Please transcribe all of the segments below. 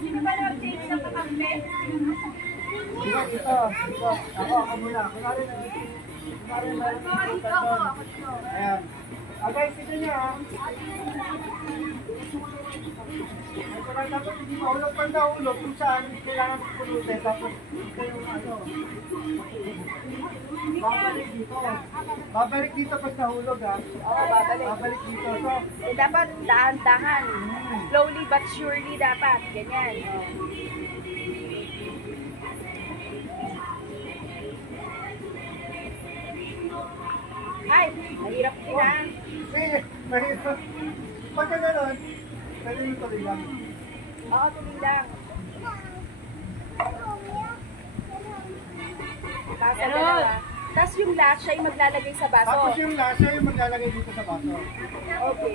Sino ba nag-change ng kakampi? Ito. Ako muna. Kunwari ayan. Guys, ito niya ha. Dapat hindi mahulog pag nahulog kung saan kailangan pulutin. Tapos ito yung ano. Babalik dito pag nahulog ha. Oo, babalik. Babalik dito. So, Dapat dahan-dahan. Slowly but surely dapat. Ganyan. Ay, mahirap din ha. mahirap. Pagka gano'n, pwede yung tuloy lang. Oo, tuloy lang. Basa dalawa. Tapos yung last siya yung maglalagay sa baso. Tapos yung lasa yung maglalagay dito sa baso. Okay.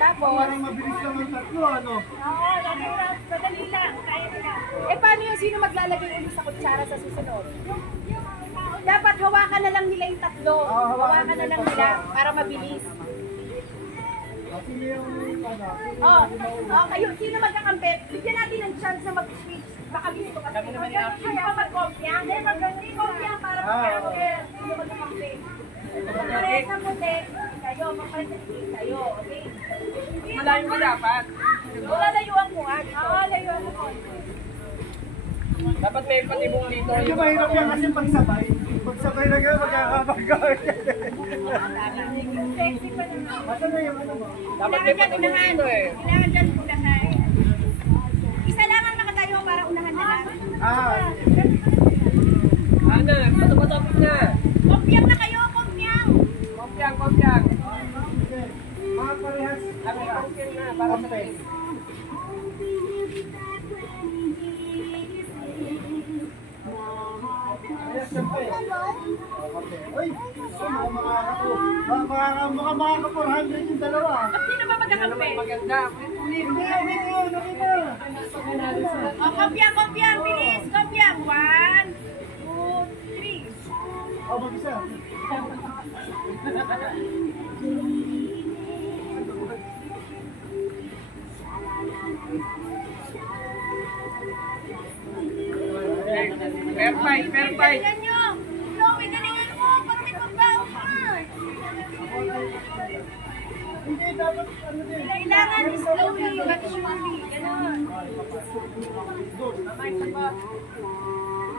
Tapos, Parang mabilis lang ang tatlo, ano? oo, madali lang. Kaya na. Eh, paano yung sino maglalagay ulit sa kutsara sa susunod? Dapat hawakan na lang nila yung tatlo. Hawakan na lang nila para mabilis. Sino yung ano? Oh, kayo, sino magkakampi? Bigyan natin ng chance na mag-switch. Baka gusto kasi. Kaya mag-kopya. Hindi, mag-kopya para mag-kampi. Sino magkakampi? Pares na puti. Kayo, papares na puti kayo. Okay? Malayo ka dapat. Layuan mo nga. Oo, layuan mo. Dapat may patibong dito. Medyo mahirap yan kasi pagsabay. Pagsabay na gano'n, magkakabagay. Sexy pa naman. Basta na yung ano mo? Dapat may patibong dito eh. Kailangan dyan unahan. Isa lang ang nakatayo para unahan na lang. Ana, patapatapit na. Kopyang na kayo, kopyang! Kopyang. Mga parehas. Kopyang na, para sa tayo. Uy! Mga ka-400 yung dalawa. Sino ba magkakampi? Maganda. Hindi. Kopyang, bilis! Kopyang! 1, 2, 3. Mag-isa. Fair fight. Galingan nyo! Chloe, galingan mo! Para may pagbaon ka! Hindi, dapat ano din. Kailangan slowly but surely. Ganon. Mamay sa ba?